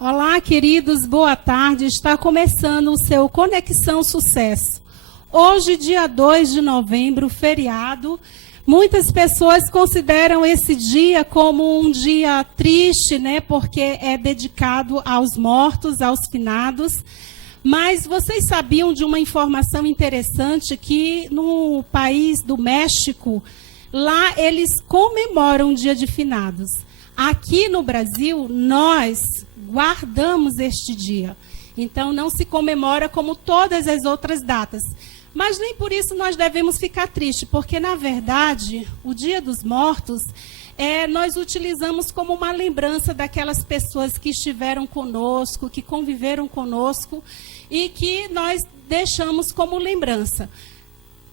Olá, queridos, boa tarde. Está começando o seu Conexão Sucesso. Hoje, dia 2 de novembro, feriado. Muitas pessoas consideram esse dia como um dia triste, né? Porque é dedicado aos mortos, aos finados. Mas vocês sabiam de uma informação interessante que no país do México, lá eles comemoram o dia de finados. Aqui no Brasil, nós guardamos este dia. Então, não se comemora como todas as outras datas. Mas nem por isso nós devemos ficar tristes, porque, na verdade, o Dia dos Mortos, nós utilizamos como uma lembrança daquelas pessoas que estiveram conosco, que conviveram conosco e que nós deixamos como lembrança.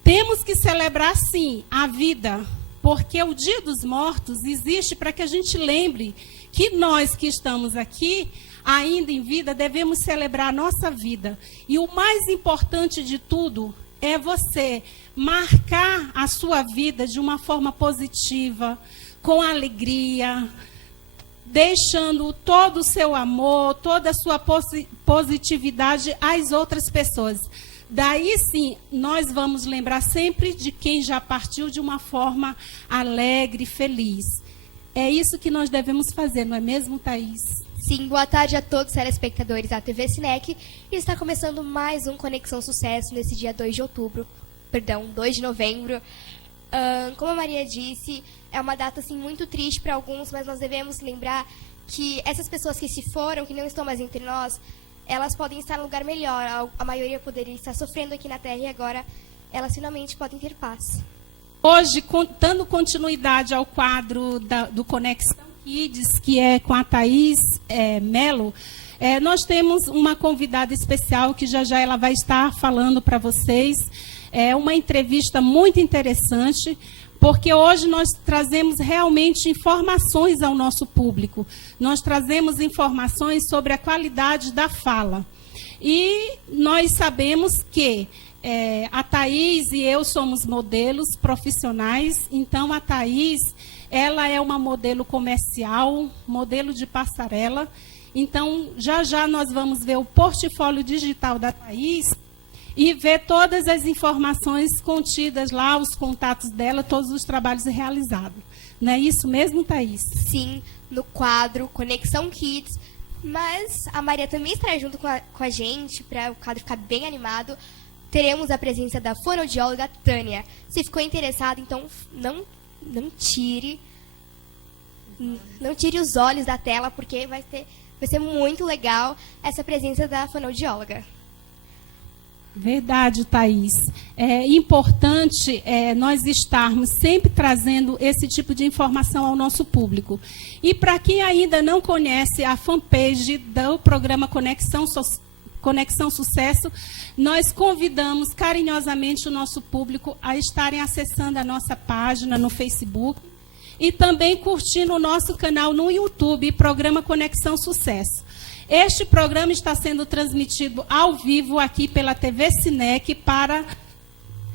Temos que celebrar, sim, a vida, porque o Dia dos Mortos existe para que a gente lembre que nós que estamos aqui, ainda em vida, devemos celebrar a nossa vida. E o mais importante de tudo é você marcar a sua vida de uma forma positiva, com alegria, deixando todo o seu amor, toda a sua positividade às outras pessoas. Daí, sim, nós vamos lembrar sempre de quem já partiu de uma forma alegre, feliz. É isso que nós devemos fazer, não é mesmo, Thaís? Sim, boa tarde a todos os telespectadores da TV Cinec. E está começando mais um Conexão Sucesso nesse dia 2 de novembro. Como a Maria disse, é uma data assim, muito triste para alguns, mas nós devemos lembrar que essas pessoas que se foram, que não estão mais entre nós, elas podem estar em um lugar melhor. A maioria poderia estar sofrendo aqui na Terra e agora elas finalmente podem ter paz. Hoje, dando continuidade ao quadro do Conexão Kids, que é com a Thaís Melo, nós temos uma convidada especial que já ela vai estar falando para vocês. É uma entrevista muito interessante, porque hoje nós trazemos realmente informações ao nosso público. Nós trazemos informações sobre a qualidade da fala. E nós sabemos que a Thaís e eu somos modelos profissionais, então a Thaís, ela é uma modelo comercial, modelo de passarela. Então, já nós vamos ver o portfólio digital da Thaís e ver todas as informações contidas lá, os contatos dela, todos os trabalhos realizados. Não é isso mesmo, Thaís? Sim, no quadro Conexão Kids. Mas a Maria também estará junto com a gente, para o quadro ficar bem animado. Teremos a presença da fonoaudióloga Tânia. Se ficou interessado, então não tire os olhos da tela, porque vai ser muito legal essa presença da fonoaudióloga. Verdade, Thaís. É importante nós estarmos sempre trazendo esse tipo de informação ao nosso público. E para quem ainda não conhece a fanpage do programa Conexão Sucesso, nós convidamos carinhosamente o nosso público a estarem acessando a nossa página no Facebook e também curtindo o nosso canal no YouTube, programa Conexão Sucesso. Este programa está sendo transmitido ao vivo aqui pela TV Cinec para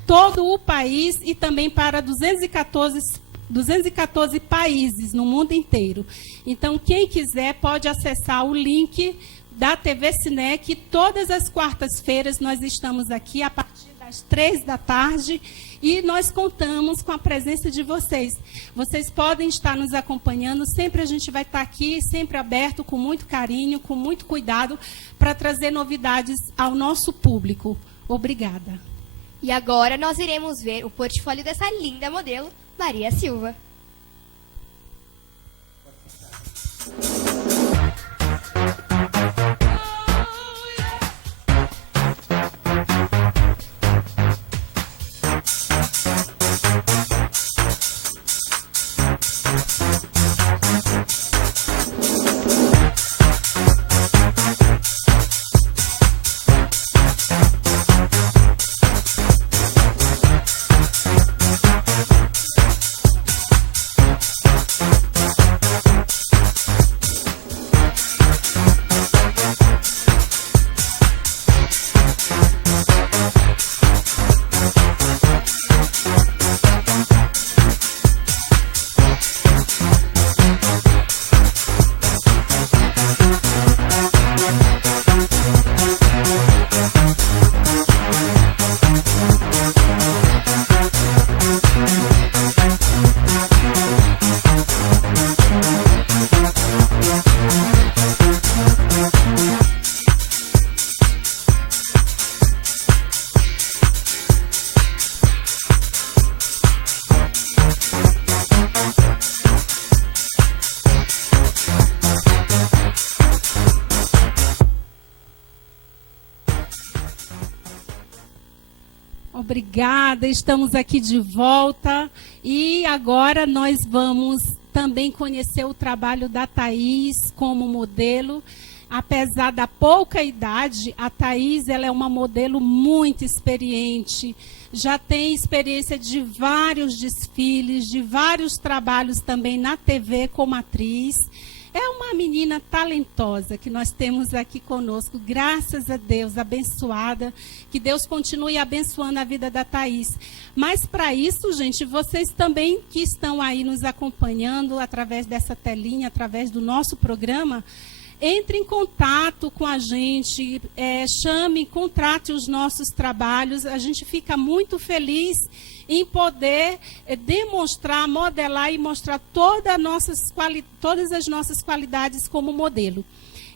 todo o país e também para 214 países no mundo inteiro. Então, quem quiser pode acessar o link da TV Cinec. Todas as quartas-feiras nós estamos aqui a partir das 3 da tarde e nós contamos com a presença de vocês. Vocês podem estar nos acompanhando, sempre a gente vai estar aqui, sempre aberto, com muito carinho, com muito cuidado, para trazer novidades ao nosso público. Obrigada. E agora nós iremos ver o portfólio dessa linda modelo, Maria Silva. Obrigada, estamos aqui de volta e agora nós vamos também conhecer o trabalho da Thaís como modelo. Apesar da pouca idade, a Thaís ela é uma modelo muito experiente, já tem experiência de vários desfiles, de vários trabalhos também na TV como atriz. É uma menina talentosa que nós temos aqui conosco, graças a Deus, abençoada, que Deus continue abençoando a vida da Thaís. Mas para isso, gente, vocês também que estão aí nos acompanhando através dessa telinha, através do nosso programa, entre em contato com a gente, chame, contrate os nossos trabalhos. A gente fica muito feliz em poder demonstrar, modelar e mostrar todas as nossas qualidades como modelo.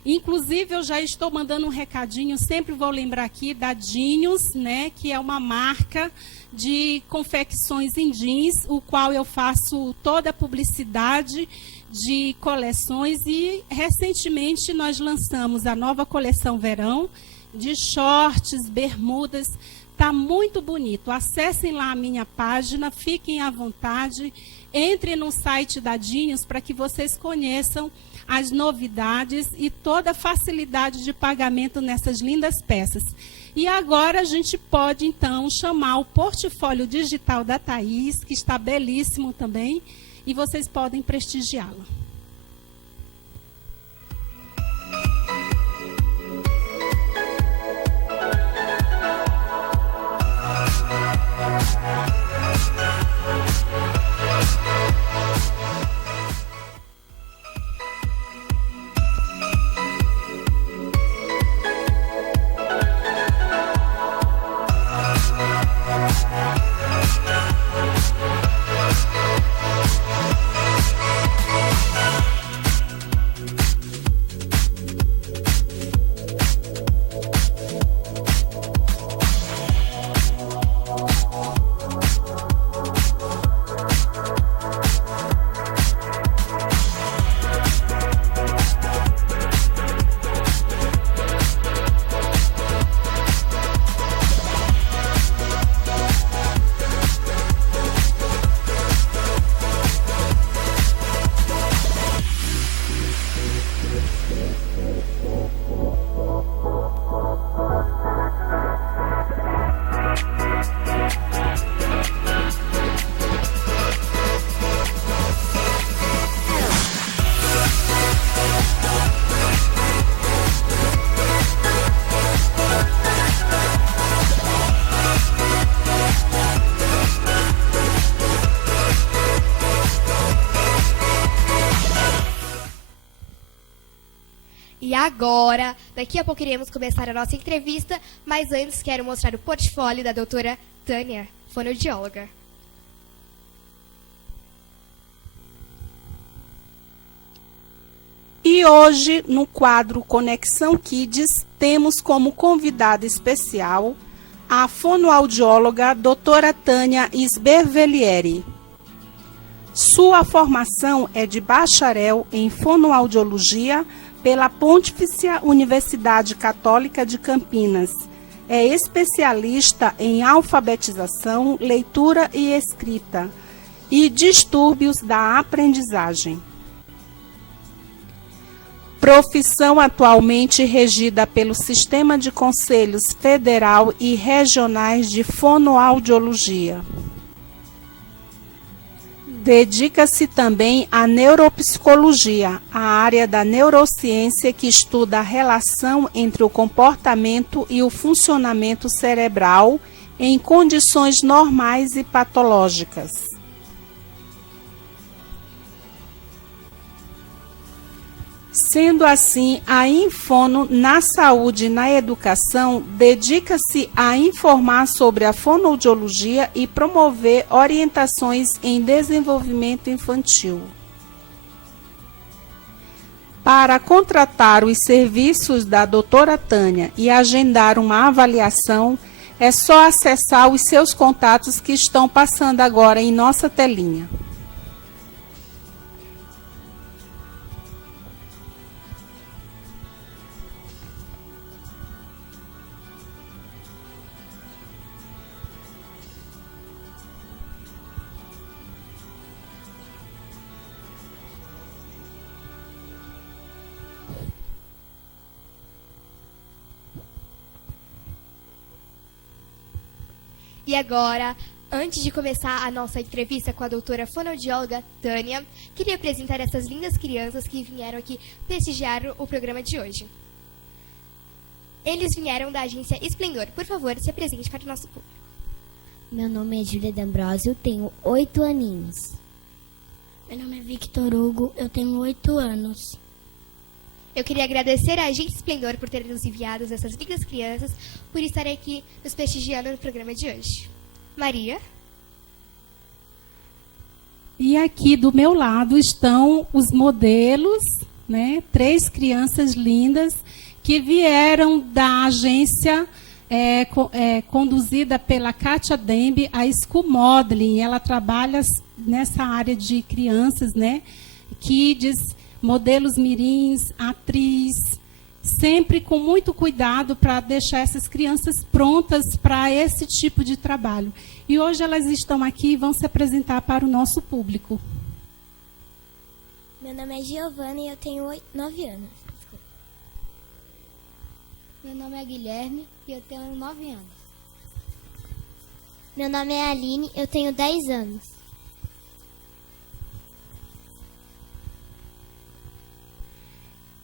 Inclusive, eu já estou mandando um recadinho, sempre vou lembrar aqui da Dinhos, né, que é uma marca de confecções em jeans, o qual eu faço toda a publicidade de coleções e recentemente nós lançamos a nova coleção verão de shorts, bermudas. Está muito bonito. Acessem lá a minha página, fiquem à vontade, entrem no site da Dinhos para que vocês conheçam as novidades e toda a facilidade de pagamento nessas lindas peças. E agora a gente pode, então, chamar o portfólio digital da Thaís, que está belíssimo também, e vocês podem prestigiá-la. E agora, daqui a pouco iremos começar a nossa entrevista, mas antes quero mostrar o portfólio da doutora Tânia, fonoaudióloga. E hoje, no quadro Conexão Kids, temos como convidada especial a fonoaudióloga doutora Tânia Sbervelieri. Sua formação é de bacharel em fonoaudiologia pela Pontifícia Universidade Católica de Campinas. É especialista em alfabetização, leitura e escrita e distúrbios da aprendizagem. Profissão atualmente regida pelo Sistema de Conselhos Federal e Regionais de Fonoaudiologia. Dedica-se também à neuropsicologia, a área da neurociência que estuda a relação entre o comportamento e o funcionamento cerebral em condições normais e patológicas. Sendo assim, a Infono na Saúde e na Educação dedica-se a informar sobre a fonoaudiologia e promover orientações em desenvolvimento infantil. Para contratar os serviços da doutora Tânia e agendar uma avaliação, é só acessar os seus contatos que estão passando agora em nossa telinha. E agora, antes de começar a nossa entrevista com a doutora fonoaudióloga Tânia, queria apresentar essas lindas crianças que vieram aqui prestigiar o programa de hoje. Eles vieram da agência Esplendor. Por favor, se apresente para o nosso público. Meu nome é Júlia D'Ambrosio, tenho 8 aninhos. Meu nome é Victor Hugo, eu tenho 8 anos. Eu queria agradecer à agência Esplendor por ter nos enviado essas lindas crianças, por estar aqui nos prestigiando no programa de hoje. Maria? E aqui do meu lado estão os modelos, né? 3 crianças lindas que vieram da agência conduzida pela Kátia Dembe, a School Modeling. Ela trabalha nessa área de crianças, né? Kids, modelos mirins, atriz, sempre com muito cuidado para deixar essas crianças prontas para esse tipo de trabalho. E hoje elas estão aqui e vão se apresentar para o nosso público. Meu nome é Giovana e eu tenho 9 anos. Desculpa. Meu nome é Guilherme e eu tenho 9 anos. Meu nome é Aline, eu tenho 10 anos.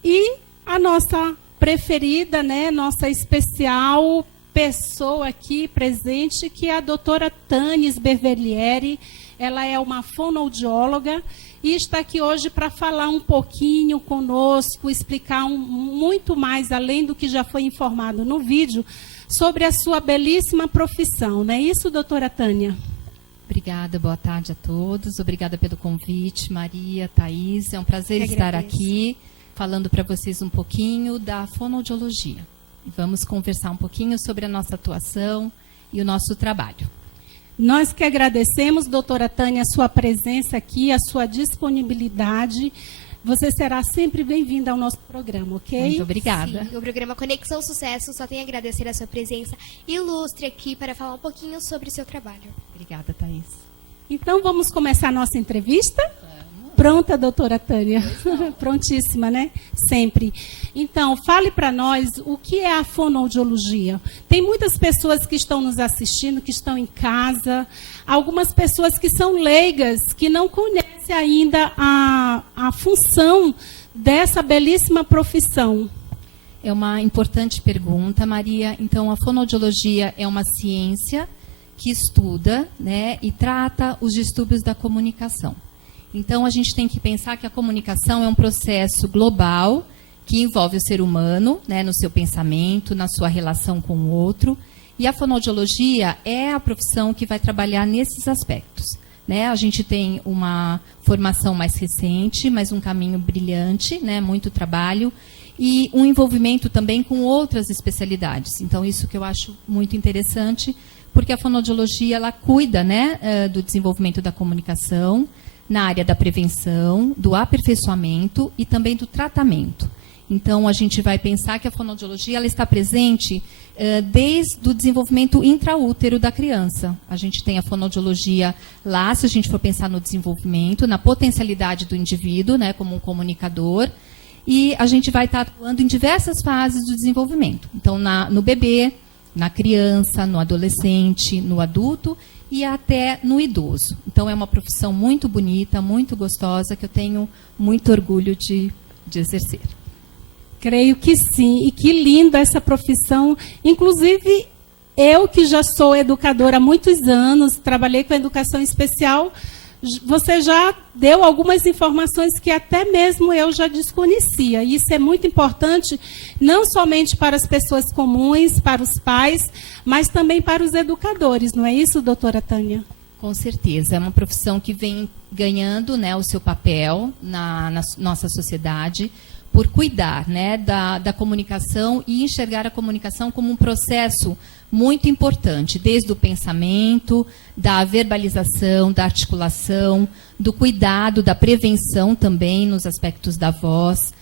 E a nossa preferida, né, nossa especial pessoa aqui presente, que é a doutora Tânia Sbervelieri. Ela é uma fonoaudióloga e está aqui hoje para falar um pouquinho conosco, explicar muito mais, além do que já foi informado no vídeo, sobre a sua belíssima profissão. Não é isso, doutora Tânia? Obrigada, boa tarde a todos. Obrigada pelo convite, Maria, Thaís. É um prazer estar aqui falando para vocês um pouquinho da fonoaudiologia. E vamos conversar um pouquinho sobre a nossa atuação e o nosso trabalho. Nós que agradecemos, doutora Tânia, a sua presença aqui, a sua disponibilidade. Você será sempre bem-vinda ao nosso programa, ok? Muito obrigada. Sim, o programa Conexão Sucesso só tem a agradecer a sua presença ilustre aqui para falar um pouquinho sobre o seu trabalho. Obrigada, Thaís. Então, vamos começar a nossa entrevista? Pronta, doutora Tânia? Prontíssima, né? Sempre. Então, fale para nós o que é a fonoaudiologia. Tem muitas pessoas que estão nos assistindo, que estão em casa, algumas pessoas que são leigas, que não conhecem ainda a função dessa belíssima profissão. É uma importante pergunta, Maria. Então, a fonoaudiologia é uma ciência que estuda, né, e trata os distúrbios da comunicação. Então, a gente tem que pensar que a comunicação é um processo global que envolve o ser humano, né, no seu pensamento, na sua relação com o outro. E a fonoaudiologia é a profissão que vai trabalhar nesses aspectos, né? A gente tem uma formação mais recente, mas um caminho brilhante, né, muito trabalho, e um envolvimento também com outras especialidades. Então, isso que eu acho muito interessante, porque a fonoaudiologia ela cuida, né, do desenvolvimento da comunicação, na área da prevenção, do aperfeiçoamento e também do tratamento. Então, a gente vai pensar que a fonoaudiologia ela está presente desde o desenvolvimento intraútero da criança. A gente tem a fonoaudiologia lá, se a gente for pensar no desenvolvimento, na potencialidade do indivíduo, né, como um comunicador, e a gente vai estar atuando em diversas fases do desenvolvimento. Então, no bebê, na criança, no adolescente, no adulto e até no idoso. Então, é uma profissão muito bonita, muito gostosa, que eu tenho muito orgulho de exercer. Creio que sim. E que linda essa profissão. Inclusive, eu que já sou educadora há muitos anos, trabalhei com educação especial, você já deu algumas informações que até mesmo eu já desconhecia. E isso é muito importante, não somente para as pessoas comuns, para os pais, mas também para os educadores. Não é isso, doutora Tânia? Com certeza. É uma profissão que vem ganhando, né, o seu papel na nossa sociedade, por cuidar, né, da comunicação e enxergar a comunicação como um processo muito importante, desde o pensamento, da verbalização, da articulação, do cuidado, da prevenção também nos aspectos da voz,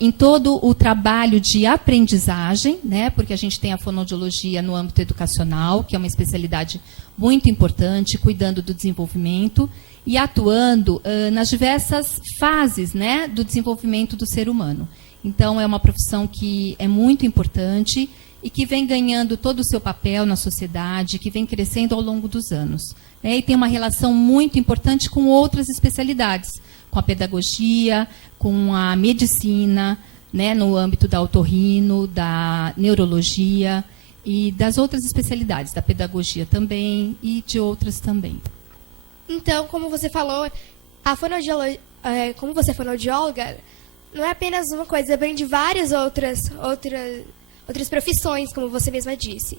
em todo o trabalho de aprendizagem, né, porque a gente tem a fonoaudiologia no âmbito educacional, que é uma especialidade muito importante, cuidando do desenvolvimento e atuando nas diversas fases, né, do desenvolvimento do ser humano. Então, é uma profissão que é muito importante e que vem ganhando todo o seu papel na sociedade, que vem crescendo ao longo dos anos. E tem uma relação muito importante com outras especialidades, com a pedagogia, com a medicina, né, no âmbito da otorrino, da neurologia e das outras especialidades, da pedagogia também e de outras também. Então, como você falou, como você é fonoaudióloga, não é apenas uma coisa, abrange várias outras profissões, como você mesma disse.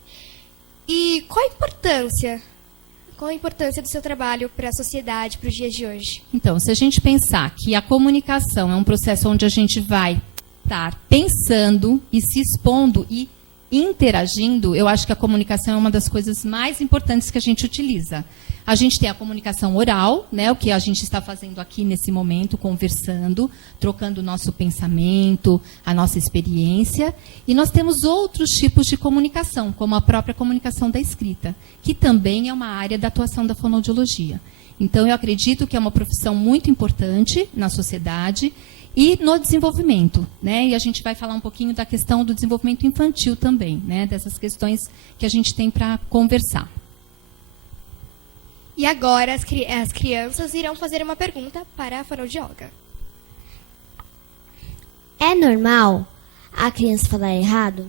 E qual a importância do seu trabalho para a sociedade, para os dias de hoje? Então, se a gente pensar que a comunicação é um processo onde a gente vai estar pensando e se expondo e interagindo, eu acho que a comunicação é uma das coisas mais importantes que a gente utiliza. A gente tem a comunicação oral, né, o que a gente está fazendo aqui nesse momento, conversando, trocando o nosso pensamento, a nossa experiência. E nós temos outros tipos de comunicação, como a própria comunicação da escrita, que também é uma área da atuação da fonoaudiologia. Então, eu acredito que é uma profissão muito importante na sociedade e no desenvolvimento, né? E a gente vai falar um pouquinho da questão do desenvolvimento infantil também, né? Dessas questões que a gente tem para conversar. E agora as crianças irão fazer uma pergunta para a fonoaudióloga. É normal a criança falar errado?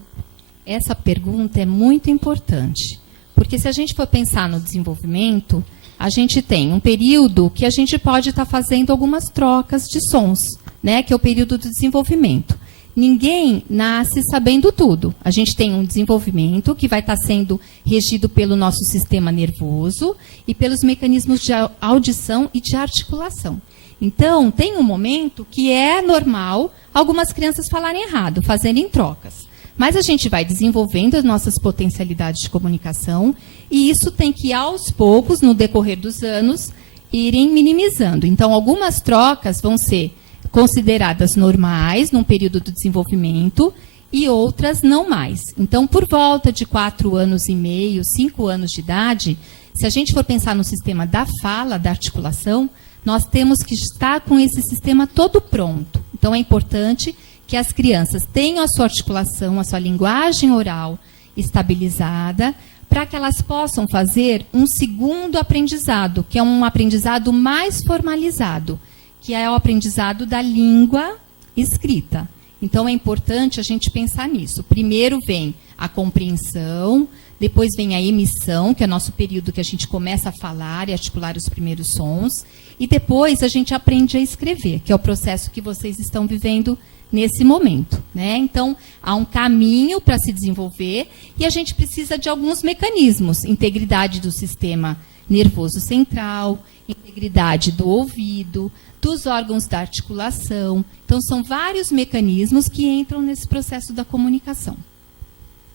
Essa pergunta é muito importante, porque se a gente for pensar no desenvolvimento, a gente tem um período que a gente pode estar fazendo algumas trocas de sons, né, que é o período do desenvolvimento. Ninguém nasce sabendo tudo. A gente tem um desenvolvimento que vai estar sendo regido pelo nosso sistema nervoso e pelos mecanismos de audição e de articulação. Então, tem um momento que é normal algumas crianças falarem errado, fazerem trocas. Mas a gente vai desenvolvendo as nossas potencialidades de comunicação e isso tem que, aos poucos, no decorrer dos anos, irem minimizando. Então, algumas trocas vão ser consideradas normais num período do desenvolvimento e outras não mais. Então, por volta de 4 anos e meio, 5 anos de idade, se a gente for pensar no sistema da fala, da articulação, nós temos que estar com esse sistema todo pronto. Então, é importante que as crianças tenham a sua articulação, a sua linguagem oral estabilizada, para que elas possam fazer um segundo aprendizado, que é um aprendizado mais formalizado, que é o aprendizado da língua escrita. Então, é importante a gente pensar nisso. Primeiro vem a compreensão, depois vem a emissão, que é o nosso período que a gente começa a falar e articular os primeiros sons, e depois a gente aprende a escrever, que é o processo que vocês estão vivendo nesse momento, né? Então, há um caminho para se desenvolver e a gente precisa de alguns mecanismos, integridade do sistema nervoso central, integridade do ouvido, dos órgãos da articulação. Então, são vários mecanismos que entram nesse processo da comunicação.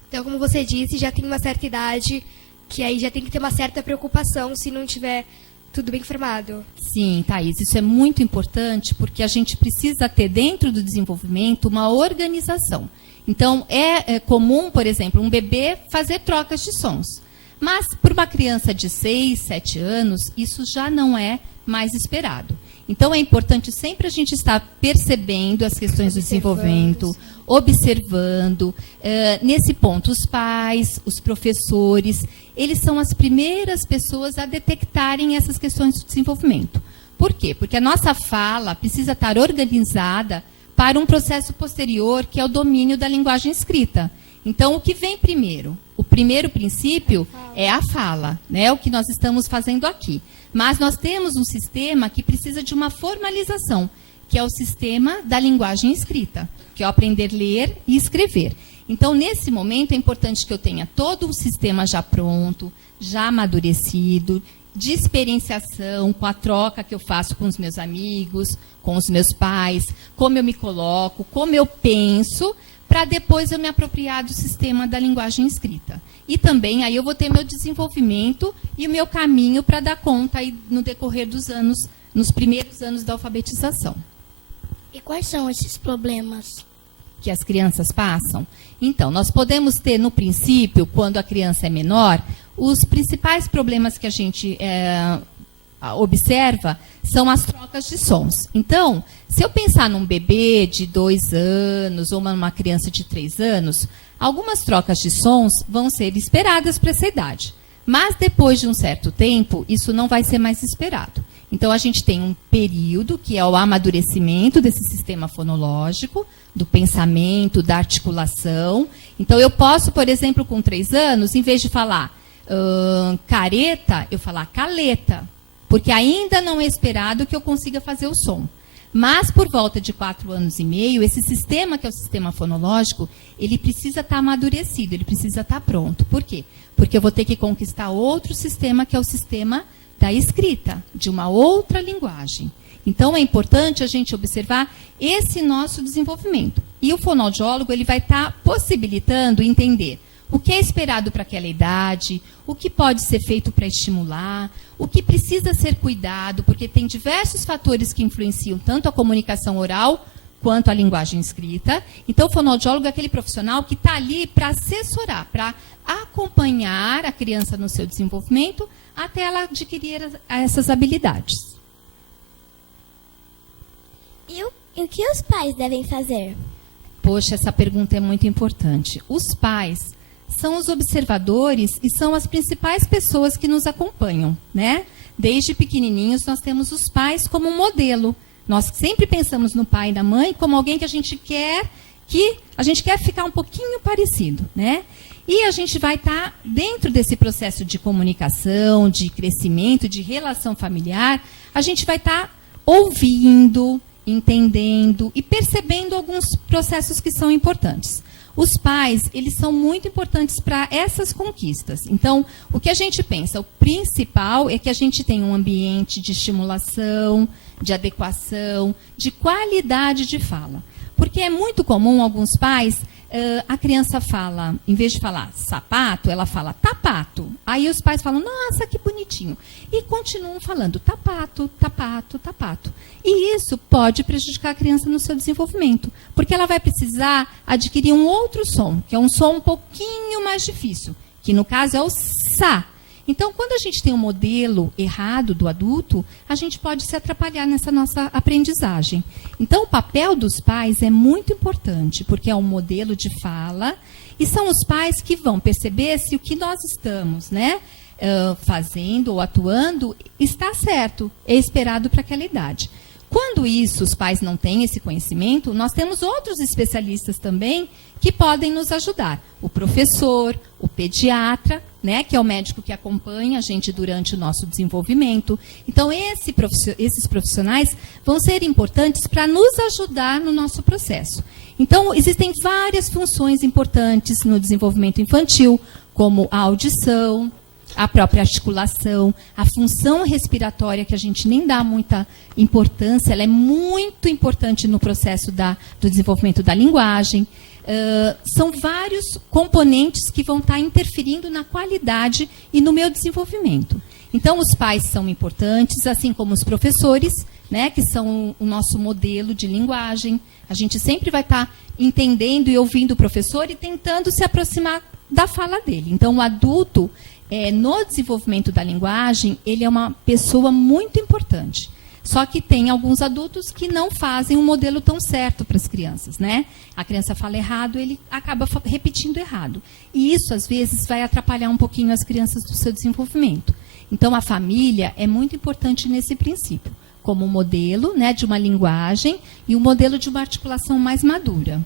Então, como você disse, já tem uma certa idade, que aí já tem que ter uma certa preocupação se não tiver tudo bem formado. Sim, Thaís, isso é muito importante, porque a gente precisa ter dentro do desenvolvimento uma organização. Então, é comum, por exemplo, um bebê fazer trocas de sons. Mas, para uma criança de 6, 7 anos, isso já não é mais esperado. Então, é importante sempre a gente estar percebendo as questões do desenvolvimento, observando. Nesse ponto, os pais, os professores, eles são as primeiras pessoas a detectarem essas questões do desenvolvimento. Por quê? Porque a nossa fala precisa estar organizada para um processo posterior, que é o domínio da linguagem escrita. Então, o que vem primeiro? O primeiro princípio é a fala, né? O que nós estamos fazendo aqui. Mas nós temos um sistema que precisa de uma formalização, que é o sistema da linguagem escrita, que é o aprender a ler e escrever. Então, nesse momento, é importante que eu tenha todo o sistema já pronto, já amadurecido, de experienciação, com a troca que eu faço com os meus amigos, com os meus pais, como eu me coloco, como eu penso, para depois eu me apropriar do sistema da linguagem escrita. E também aí eu vou ter meu desenvolvimento e o meu caminho para dar conta aí no decorrer dos anos, nos primeiros anos da alfabetização. E quais são esses problemas Que as crianças passam? Então, nós podemos ter, no princípio, quando a criança é menor, os principais problemas que a gente observa são as trocas de sons. Então, se eu pensar num bebê de 2 anos ou numa criança de 3 anos, algumas trocas de sons vão ser esperadas para essa idade. Mas depois de um certo tempo, isso não vai ser mais esperado. Então, a gente tem um período, que é o amadurecimento desse sistema fonológico, do pensamento, da articulação. Então, eu posso, por exemplo, com 3 anos, em vez de falar careta, eu falar caleta, porque ainda não é esperado que eu consiga fazer o som. Mas, por volta de 4 anos e meio, esse sistema, que é o sistema fonológico, ele precisa estar amadurecido, ele precisa estar pronto. Por quê? Porque eu vou ter que conquistar outro sistema, que é o sistema da escrita, de uma outra linguagem. Então, é importante a gente observar esse nosso desenvolvimento. E o fonoaudiólogo, ele vai estar possibilitando entender o que é esperado para aquela idade, o que pode ser feito para estimular, o que precisa ser cuidado, porque tem diversos fatores que influenciam tanto a comunicação oral quanto a linguagem escrita. Então, o fonoaudiólogo é aquele profissional que está ali para assessorar, para acompanhar a criança no seu desenvolvimento até ela adquirir essas habilidades. E o que os pais devem fazer? Poxa, essa pergunta é muito importante. Os pais são os observadores e são as principais pessoas que nos acompanham, né? Desde pequenininhos, nós temos os pais como um modelo. Nós sempre pensamos no pai e na mãe como alguém que a gente quer ficar um pouquinho parecido, né? E a gente vai estar dentro desse processo de comunicação, de crescimento, de relação familiar, a gente vai estar ouvindo, entendendo e percebendo alguns processos que são importantes. Os pais, eles são muito importantes para essas conquistas. Então, o que a gente pensa? O principal é que a gente tem um ambiente de estimulação, de adequação, de qualidade de fala. Porque é muito comum alguns pais, a criança fala, em vez de falar sapato, ela fala tapato. Aí os pais falam, nossa, que bonitinho. E continuam falando tapato, tapato, tapato. E isso pode prejudicar a criança no seu desenvolvimento, porque ela vai precisar adquirir um outro som, que é um som um pouquinho mais difícil, que no caso é o sa. Então, quando a gente tem um modelo errado do adulto, a gente pode se atrapalhar nessa nossa aprendizagem. Então, o papel dos pais é muito importante, porque é um modelo de fala, e são os pais que vão perceber se o que nós estamos, né, fazendo ou atuando está certo, é esperado para aquela idade. Quando isso, os pais não têm esse conhecimento, nós temos outros especialistas também que podem nos ajudar. O professor, o pediatra, né, que é o médico que acompanha a gente durante o nosso desenvolvimento. Então, esses profissionais vão ser importantes para nos ajudar no nosso processo. Então, existem várias funções importantes no desenvolvimento infantil, como a audição, a própria articulação, a função respiratória, que a gente nem dá muita importância, ela é muito importante no processo do desenvolvimento da linguagem. São vários componentes que vão estar interferindo na qualidade e no meu desenvolvimento. Então, os pais são importantes, assim como os professores, né, que são o nosso modelo de linguagem. A gente sempre vai estar entendendo e ouvindo o professor e tentando se aproximar da fala dele. Então, o adulto, no desenvolvimento da linguagem, ele é uma pessoa muito importante. Só que tem alguns adultos que não fazem um modelo tão certo para as crianças, né? A criança fala errado, ele acaba repetindo errado. E isso, às vezes, vai atrapalhar um pouquinho as crianças do seu desenvolvimento. Então, a família é muito importante nesse princípio, como um modelo, né, de uma linguagem e um modelo de uma articulação mais madura.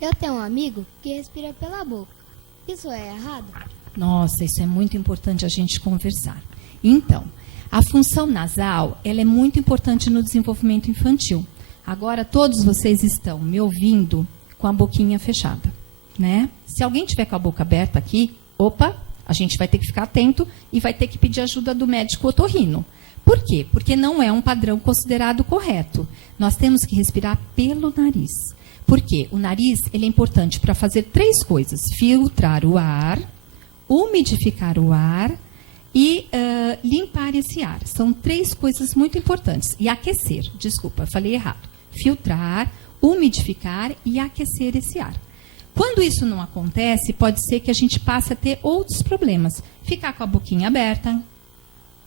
Eu tenho um amigo que respira pela boca. Isso é errado? Nossa, isso é muito importante a gente conversar. Então, a função nasal, ela é muito importante no desenvolvimento infantil. Agora, todos vocês estão me ouvindo com a boquinha fechada, né? Se alguém tiver com a boca aberta aqui, opa, a gente vai ter que ficar atento e vai ter que pedir ajuda do médico otorrino. Por quê? Porque não é um padrão considerado correto. Nós temos que respirar pelo nariz. Por quê? O nariz, ele é importante para fazer 3 coisas: filtrar o ar, umidificar o ar e limpar esse ar. São 3 coisas muito importantes. E aquecer, desculpa, falei errado. Filtrar, umidificar e aquecer esse ar. Quando isso não acontece, pode ser que a gente passe a ter outros problemas. Ficar com a boquinha aberta,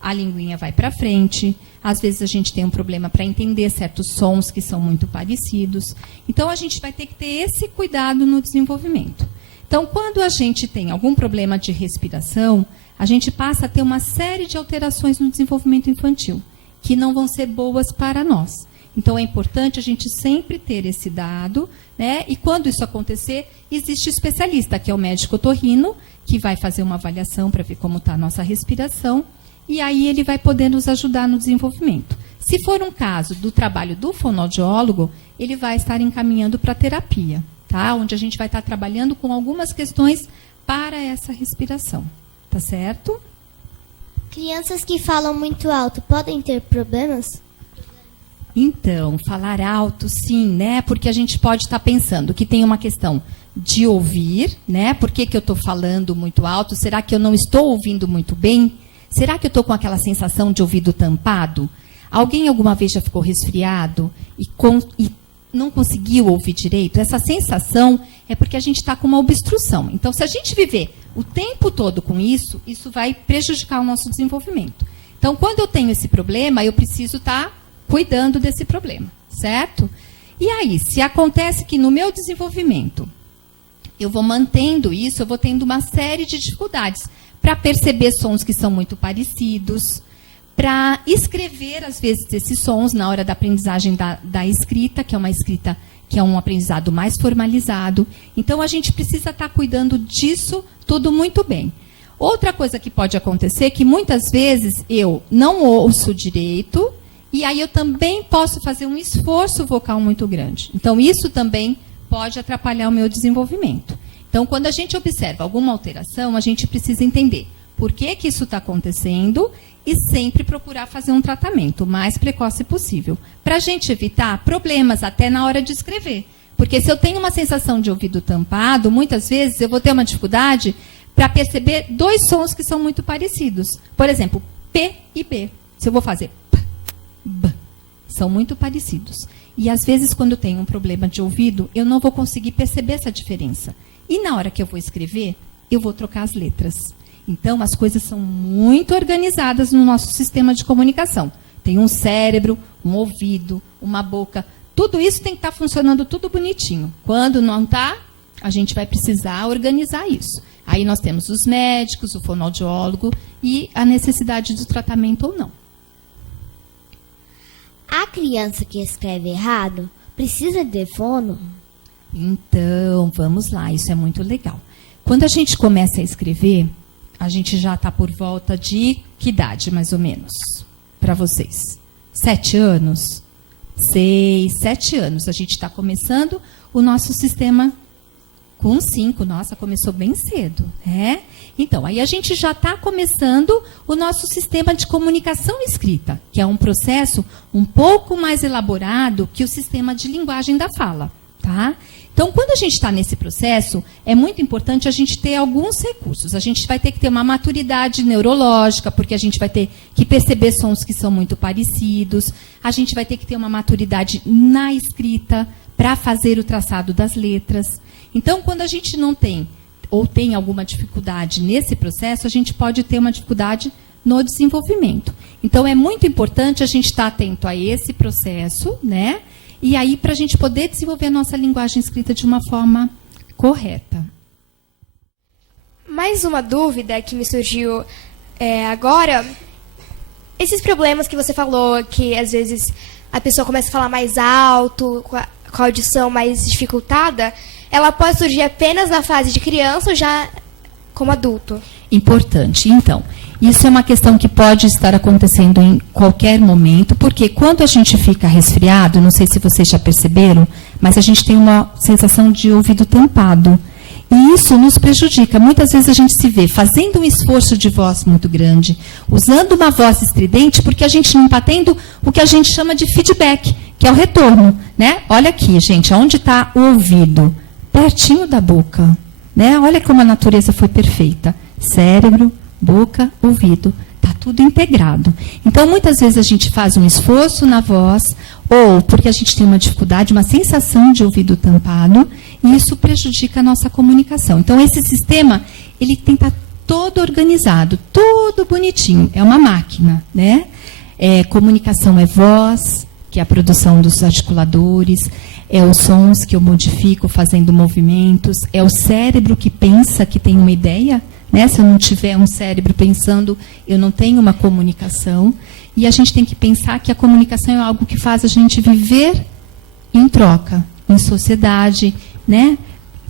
a linguinha vai para frente. Às vezes a gente tem um problema para entender certos sons que são muito parecidos. Então, a gente vai ter que ter esse cuidado no desenvolvimento. Então, quando a gente tem algum problema de respiração, a gente passa a ter uma série de alterações no desenvolvimento infantil, que não vão ser boas para nós. Então, é importante a gente sempre ter esse dado, né? E quando isso acontecer, existe especialista, que é o médico otorrino, que vai fazer uma avaliação para ver como está a nossa respiração, e aí ele vai poder nos ajudar no desenvolvimento. Se for um caso do trabalho do fonoaudiólogo, ele vai estar encaminhando para terapia, tá? Onde a gente vai estar trabalhando com algumas questões para essa respiração, tá certo? Crianças que falam muito alto podem ter problemas? Então, falar alto, sim, né? Porque a gente pode estar pensando que tem uma questão de ouvir, né? Por que eu estou falando muito alto? Será que eu não estou ouvindo muito bem? Será que eu estou com aquela sensação de ouvido tampado? Alguém alguma vez já ficou resfriado e não conseguiu ouvir direito? Essa sensação é porque a gente está com uma obstrução. Então, se a gente viver o tempo todo com isso, isso vai prejudicar o nosso desenvolvimento. Então, quando eu tenho esse problema, eu preciso estar cuidando desse problema, certo? E aí, se acontece que no meu desenvolvimento eu vou mantendo isso, eu vou tendo uma série de dificuldades para perceber sons que são muito parecidos, para escrever, às vezes, esses sons na hora da aprendizagem da escrita, que é uma escrita que é um aprendizado mais formalizado. Então, a gente precisa estar cuidando disso tudo muito bem. Outra coisa que pode acontecer é que, muitas vezes, eu não ouço direito, e aí eu também posso fazer um esforço vocal muito grande. Então, isso também pode atrapalhar o meu desenvolvimento. Então, quando a gente observa alguma alteração, a gente precisa entender por que isso está acontecendo e sempre procurar fazer um tratamento o mais precoce possível, para a gente evitar problemas até na hora de escrever. Porque se eu tenho uma sensação de ouvido tampado, muitas vezes eu vou ter uma dificuldade para perceber dois sons que são muito parecidos. Por exemplo, P e B. Se eu vou fazer B, são muito parecidos. E, às vezes, quando eu tenho um problema de ouvido, eu não vou conseguir perceber essa diferença. E, na hora que eu vou escrever, eu vou trocar as letras. Então, as coisas são muito organizadas no nosso sistema de comunicação. Tem um cérebro, um ouvido, uma boca. Tudo isso tem que estar funcionando tudo bonitinho. Quando não está, a gente vai precisar organizar isso. Aí nós temos os médicos, o fonoaudiólogo e a necessidade do tratamento ou não. A criança que escreve errado precisa de fono? Então, vamos lá, isso é muito legal. Quando a gente começa a escrever, a gente já está por volta de que idade, mais ou menos, para vocês? 7 anos? 6, 7 anos. A gente está começando o nosso sistema com 5. Nossa, começou bem cedo, né? Então, aí a gente já está começando o nosso sistema de comunicação escrita, que é um processo um pouco mais elaborado que o sistema de linguagem da fala, tá? Então, quando a gente está nesse processo, é muito importante a gente ter alguns recursos. A gente vai ter que ter uma maturidade neurológica, porque a gente vai ter que perceber sons que são muito parecidos. A gente vai ter que ter uma maturidade na escrita para fazer o traçado das letras. Então, quando a gente não tem ou tem alguma dificuldade nesse processo, a gente pode ter uma dificuldade no desenvolvimento. Então, é muito importante a gente estar atento a esse processo, né? E aí, para a gente poder desenvolver a nossa linguagem escrita de uma forma correta. Mais uma dúvida que me surgiu agora. Esses problemas que você falou, que às vezes a pessoa começa a falar mais alto, com a audição mais dificultada, ela pode surgir apenas na fase de criança ou já como adulto? Importante. Então, isso é uma questão que pode estar acontecendo em qualquer momento, porque quando a gente fica resfriado, não sei se vocês já perceberam, mas a gente tem uma sensação de ouvido tampado. E isso nos prejudica. Muitas vezes a gente se vê fazendo um esforço de voz muito grande, usando uma voz estridente, porque a gente não está tendo o que a gente chama de feedback, que é o retorno, né? Olha aqui, gente, onde está o ouvido? Pertinho da boca, né? Olha como a natureza foi perfeita. Cérebro, boca, ouvido, está tudo integrado. Então, muitas vezes a gente faz um esforço na voz, ou porque a gente tem uma dificuldade, uma sensação de ouvido tampado, e isso prejudica a nossa comunicação. Então, esse sistema, ele tem que estar todo organizado, tudo bonitinho. É uma máquina, né? Comunicação é voz, que é a produção dos articuladores, é os sons que eu modifico fazendo movimentos, é o cérebro que pensa, que tem uma ideia, né? Se eu não tiver um cérebro pensando, eu não tenho uma comunicação. E a gente tem que pensar que a comunicação é algo que faz a gente viver em troca, em sociedade, né?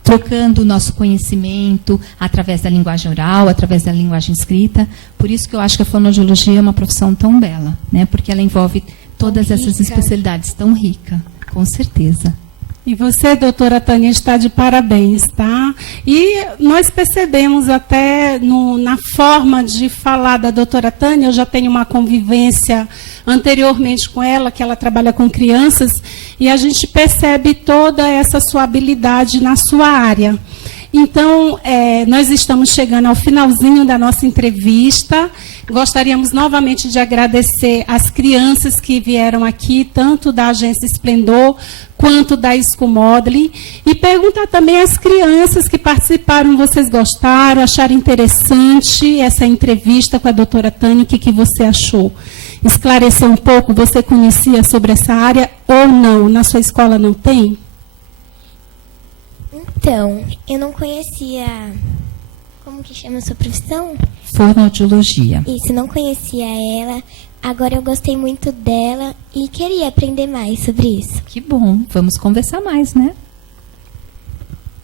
Trocando o nosso conhecimento através da linguagem oral, através da linguagem escrita. Por isso que eu acho que a fonoaudiologia é uma profissão tão bela, né? Porque ela envolve todas essas especialidades, tão rica, com certeza. E você, doutora Tânia, está de parabéns, tá? E nós percebemos até na forma de falar da doutora Tânia, eu já tenho uma convivência anteriormente com ela, que ela trabalha com crianças, e a gente percebe toda essa sua habilidade na sua área. Então, nós estamos chegando ao finalzinho da nossa entrevista. Gostaríamos novamente de agradecer as crianças que vieram aqui, tanto da Agência Esplendor quanto da School Modeling, e perguntar também às crianças que participaram, vocês gostaram, acharam interessante essa entrevista com a doutora Tânia, o que você achou? Esclarecer um pouco, você conhecia sobre essa área ou não? Na sua escola não tem? Então, eu não conhecia... Como que chama a sua profissão? Fonoaudiologia. Isso, não conhecia ela. Agora eu gostei muito dela e queria aprender mais sobre isso. Que bom, vamos conversar mais, né?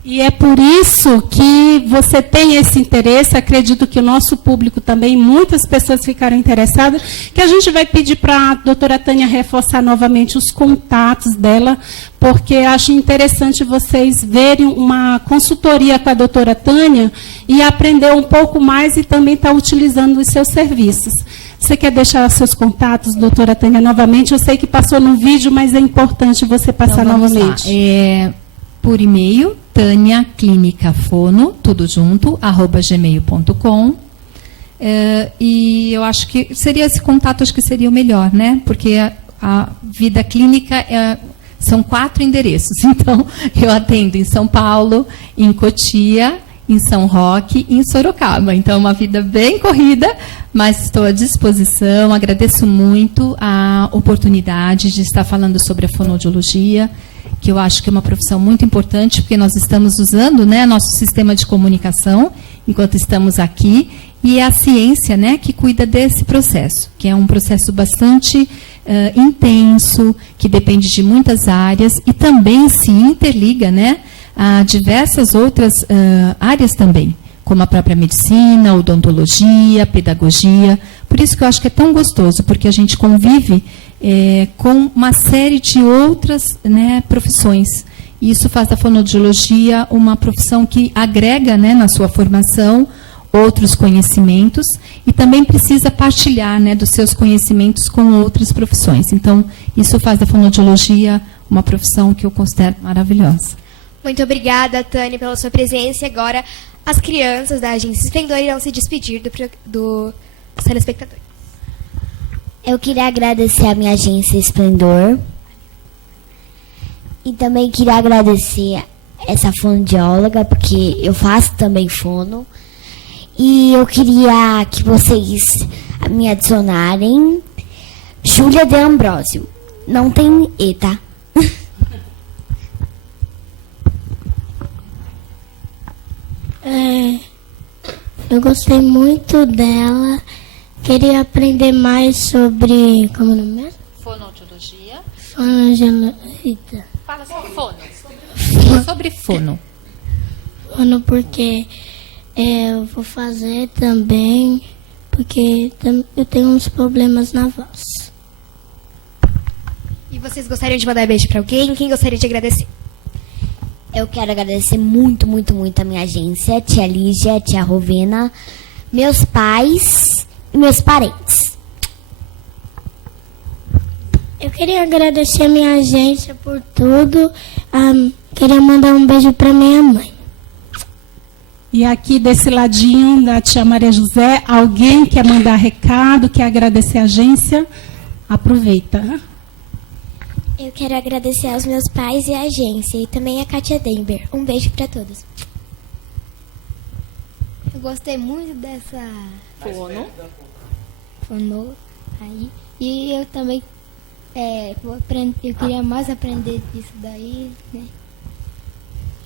E é por isso que você tem esse interesse, acredito que o nosso público também, muitas pessoas ficaram interessadas, que a gente vai pedir para a doutora Tânia reforçar novamente os contatos dela, porque acho interessante vocês verem uma consultoria com a doutora Tânia e aprender um pouco mais e também estar utilizando os seus serviços. Você quer deixar seus contatos, doutora Tânia, novamente? Eu sei que passou no vídeo, mas é importante você passar então, novamente. Por e-mail, taniaclinicafono, tudo junto, @gmail.com. E eu acho que seria esse contato, acho que seria o melhor, né? Porque a vida clínica são 4 endereços. Então, eu atendo em São Paulo, em Cotia, em São Roque e em Sorocaba. Então, é uma vida bem corrida, mas estou à disposição. Agradeço muito a oportunidade de estar falando sobre a fonoaudiologia, que eu acho que é uma profissão muito importante, porque nós estamos usando, né, nosso sistema de comunicação enquanto estamos aqui, e é a ciência, né, que cuida desse processo, que é um processo bastante intenso, que depende de muitas áreas e também se interliga, né, a diversas outras áreas também, como a própria medicina, odontologia, pedagogia. Por isso que eu acho que é tão gostoso, porque a gente convive com uma série de outras, né, profissões. E isso faz da fonoaudiologia uma profissão que agrega, né, na sua formação outros conhecimentos e também precisa partilhar, né, dos seus conhecimentos com outras profissões. Então, isso faz da fonoaudiologia uma profissão que eu considero maravilhosa. Muito obrigada, Tânia, pela sua presença. E agora, as crianças da Agência Esplendor irão se despedir dos telespectadores. Eu queria agradecer a minha Agência Esplendor. E também queria agradecer essa fonoaudióloga, porque eu faço também fono. E eu queria que vocês me adicionarem Júlia de Ambrósio. Não tem E, tá? Eu gostei muito dela. Queria aprender mais sobre... Como é o nome mesmo? Fonoaudiologia. Fonoaudiologia. Fala sobre fono. Sobre fono. Fono porque eu vou fazer também, porque eu tenho uns problemas na voz. E vocês gostariam de mandar beijo para alguém? Quem gostaria de agradecer? Eu quero agradecer muito, muito, muito a minha agência, tia Lígia, tia Rovena, meus pais e meus parentes. Eu queria agradecer a minha agência por tudo. Queria mandar um beijo para minha mãe. E aqui desse ladinho da tia Maria José, alguém quer mandar recado, quer agradecer a agência? Aproveita. Eu quero agradecer aos meus pais e a agência, e também a Kátia Denber. Um beijo para todos. Eu gostei muito dessa fono aí. E eu também eu queria mais aprender disso daí, né?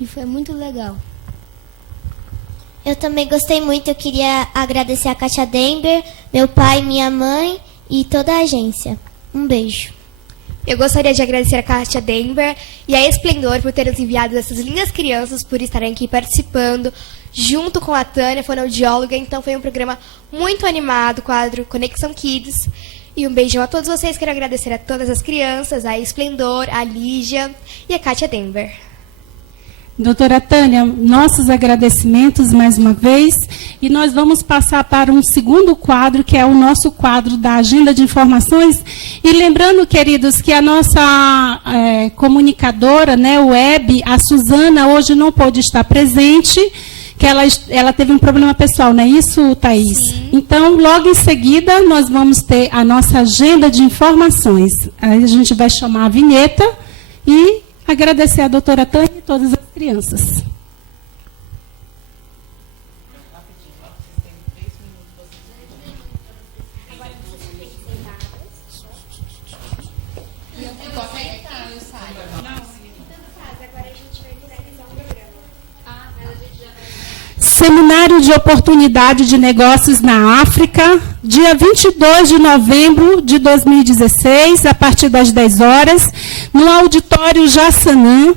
E foi muito legal. Eu também gostei muito. Eu queria agradecer a Kátia Dember, meu pai, minha mãe e toda a agência. Um beijo. Eu gostaria de agradecer a Kátia Dember e a Esplendor por ter nos enviado essas lindas crianças, por estarem aqui participando, junto com a Tânia, fonoaudióloga. Então foi um programa muito animado, quadro Conexão Kids. E um beijão a todos vocês. Quero agradecer a todas as crianças, a Esplendor, a Lígia e a Kátia Dember. Doutora Tânia, nossos agradecimentos mais uma vez, e nós vamos passar para um segundo quadro, que é o nosso quadro da Agenda de Informações. E lembrando, queridos, que a nossa comunicadora, né, web, a Suzana, hoje não pôde estar presente, que ela teve um problema pessoal, não é isso, Thaís? Sim. Então, logo em seguida, nós vamos ter a nossa Agenda de Informações. Aí a gente vai chamar a vinheta e agradecer a doutora Tânia e todas as crianças. Seminário de Oportunidade de Negócios na África, dia 22 de novembro de 2016, a partir das 10 horas, no Auditório Jaçanã,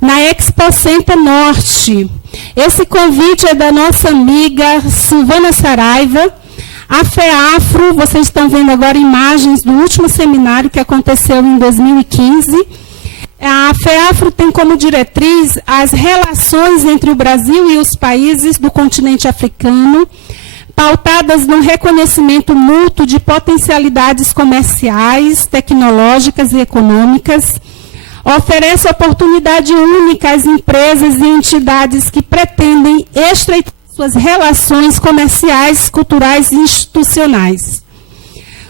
na Expo Center Norte. Esse convite é da nossa amiga Silvana Saraiva. A FEAFRO, vocês estão vendo agora imagens do último seminário que aconteceu em 2015. A FEAFRO tem como diretriz as relações entre o Brasil e os países do continente africano, pautadas no reconhecimento mútuo de potencialidades comerciais, tecnológicas e econômicas. Oferece oportunidade única às empresas e entidades que pretendem estreitar suas relações comerciais, culturais e institucionais.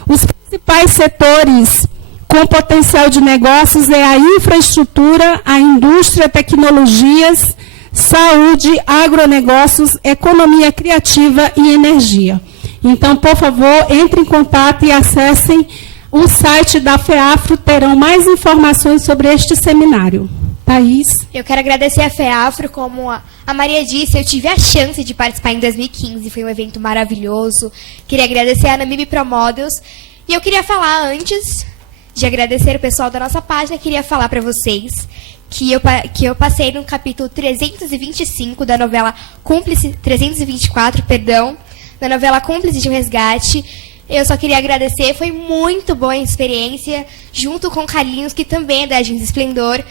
Os principais setores com potencial de negócios é a infraestrutura, a indústria, tecnologias, saúde, agronegócios, economia criativa e energia. Então, por favor, entre em contato e acessem o site da FEAFRO, terão mais informações sobre este seminário. Thaís? Eu quero agradecer a FEAFRO, como a Maria disse, eu tive a chance de participar em 2015, foi um evento maravilhoso. Queria agradecer a Namib Pro Models. E eu queria falar, antes de agradecer o pessoal da nossa página, queria falar para vocês que eu passei no capítulo 325 da novela Cúmplice, 324, perdão, da novela Cúmplice de um Resgate. Eu só queria agradecer, foi muito boa a experiência, junto com o Carlinhos, que também é da Agência Esplendor.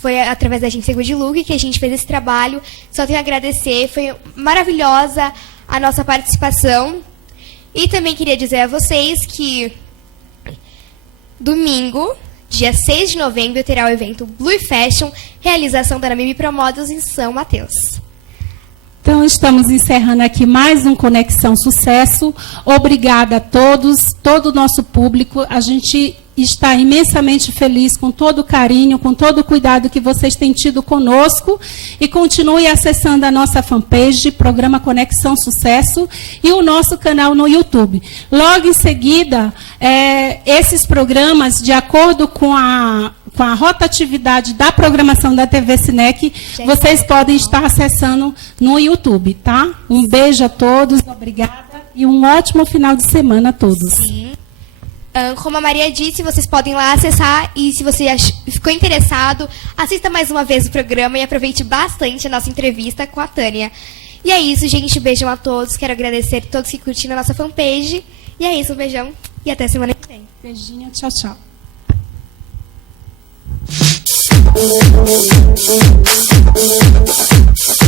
Foi através da Agência Goodlook que a gente fez esse trabalho. Só tenho a agradecer, foi maravilhosa a nossa participação. E também queria dizer a vocês que domingo, dia 6 de novembro, terá o evento Blue Fashion, realização da Namib Pro Models em São Mateus. Então, estamos encerrando aqui mais um Conexão Sucesso. Obrigada a todos, todo o nosso público. A gente está imensamente feliz com todo o carinho, com todo o cuidado que vocês têm tido conosco. E continue acessando a nossa fanpage, programa Conexão Sucesso, e o nosso canal no YouTube. Logo em seguida, esses programas, de acordo com a rotatividade da programação da TV Cinec, vocês podem estar acessando no YouTube, tá? Um beijo a todos, obrigada, e um ótimo final de semana a todos. Sim. Como a Maria disse, vocês podem lá acessar, e se você ficou interessado, assista mais uma vez o programa e aproveite bastante a nossa entrevista com a Tânia. E é isso, gente, beijão a todos, quero agradecer a todos que curtiram a nossa fanpage, e é isso, um beijão, e até semana que vem. Beijinho, tchau, tchau. Thank you.